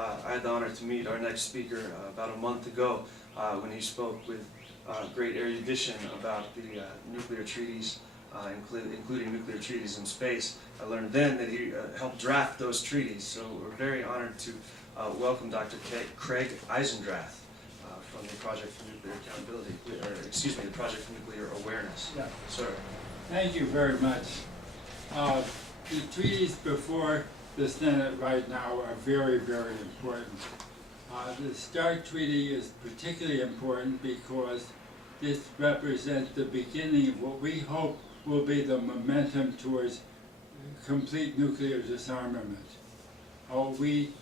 I had the honor to meet our next speaker about a month ago when he spoke with great erudition about the nuclear treaties, including nuclear treaties in space. I learned then that he helped draft those treaties, so we're very honored to welcome Dr. Craig Eisendrath from the Project for Nuclear Accountability, or excuse me, the Project for Nuclear Awareness. Yeah. Sir. Thank you very much. The treaties before the Senate right now are very, very important. The START Treaty is particularly important because this represents the beginning of what we hope will be the momentum towards complete nuclear disarmament. Obviously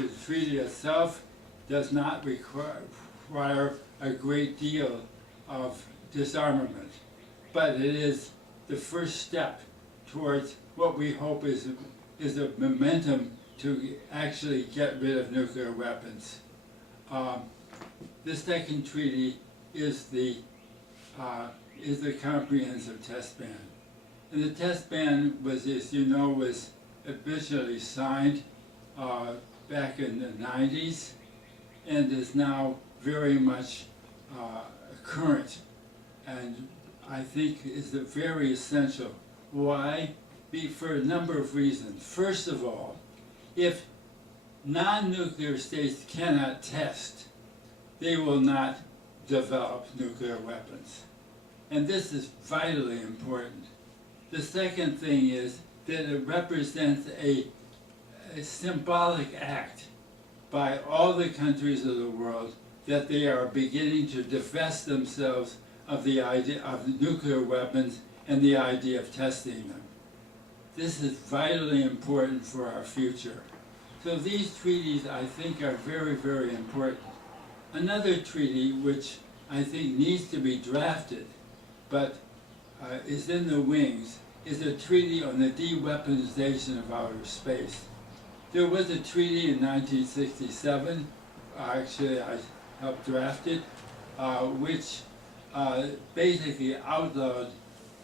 the treaty itself does not require a great deal of disarmament, but it is the first step towards what we hope is a momentum to actually get rid of nuclear weapons. The second treaty is the comprehensive test ban. And the test ban was, as you know, was officially signed back in the 90s and is now very much current, and I think is very essential. Why? For a number of reasons. First of all, if non-nuclear states cannot test, they will not develop nuclear weapons. And this is vitally important. The second thing is that it represents a symbolic act by all the countries of the world that they are beginning to divest themselves of the idea of nuclear weapons and the idea of testing them. This is vitally important for our future. So these treaties, I think, are very, very important. Another treaty which I think needs to be drafted, but is in the wings, is a treaty on the de-weaponization of outer space. There was a treaty in 1967, actually I helped draft it, which basically outlawed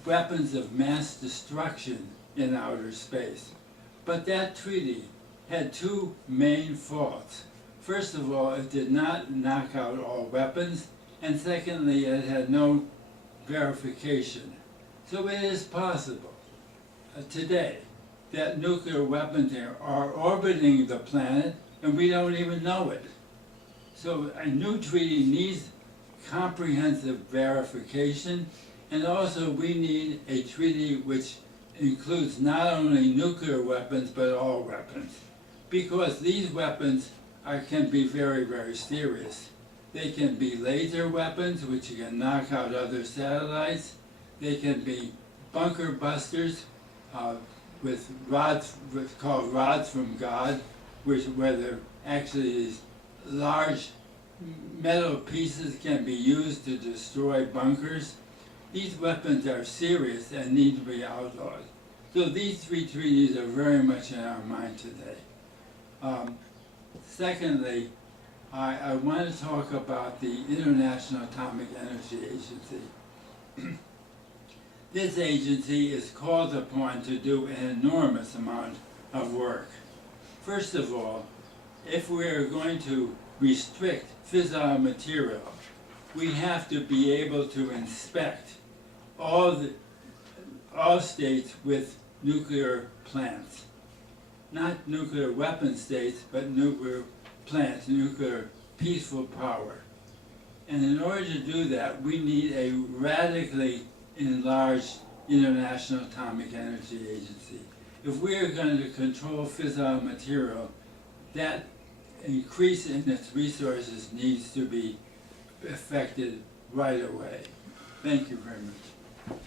weapons of mass destruction in outer space. But that treaty had two main faults. First of all, it did not knock out all weapons, and secondly, it had no verification. So it is possible today that nuclear weapons are orbiting the planet and we don't even know it. So a new treaty needs comprehensive verification, and also we need a treaty which includes not only nuclear weapons but all weapons, because these weapons can be very, very serious. They can be laser weapons which can knock out other satellites. They can be bunker busters with rods called rods from God, where there actually is large metal pieces can be used to destroy bunkers. These weapons are serious and need to be outlawed. So these three treaties are very much in our mind today. Secondly, I want to talk about the International Atomic Energy Agency. This agency is called upon to do an enormous amount of work. First of all, if we are going to restrict fissile material, we have to be able to inspect all states with nuclear plants. Not nuclear weapon states, but nuclear plants, nuclear peaceful power. And in order to do that, we need a radically enlarged International Atomic Energy Agency. If we are going to control fissile material, that increase in its resources needs to be effected right away. Thank you very much.